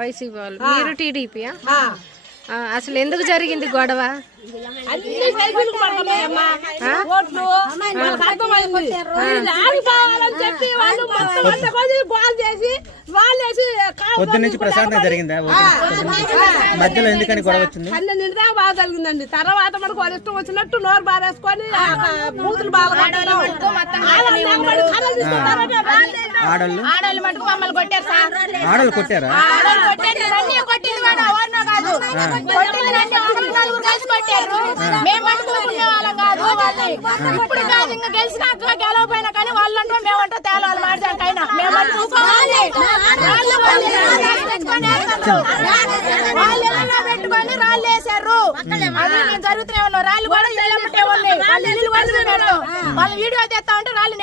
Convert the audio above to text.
YCP వాళ్ళు మీరు TDP అసలు ఎందుకు జరిగింది గొడవ? పొద్దు నుంచి ప్రశాంతంగా జరిగిందా? మధ్యలో ఎందుకని గొడవ వచ్చింది? బాగా జరిగిందండి. తర్వాత మనకు వాళ్ళు ఇష్టం వచ్చినట్టు నోరు బారేసుకొని బూతులు బాగా ఆడళ్ళు మటుకు మమ్మల్ని కొట్టారు సార్. ఆడలు కొట్టారా? మేము అనుకునే వాళ్ళం కాదు. ఇప్పుడు కాదు, ఇంకా గెలిచినాక గెలవపోయినా కానీ వాళ్ళంటూ మేమంటూ తేలాలి మాట్లాడకైనా వాళ్ళు పెట్టుకొని రాళ్ళు వేసారు. అది జరుగుతూనే ఉన్నాం. రాళ్ళు కూడా ఇళ్ళే ఉన్నాయి. వాళ్ళ ఇల్లు వాళ్ళు వీడియో తెస్తా ఉంటే రాళ్ళు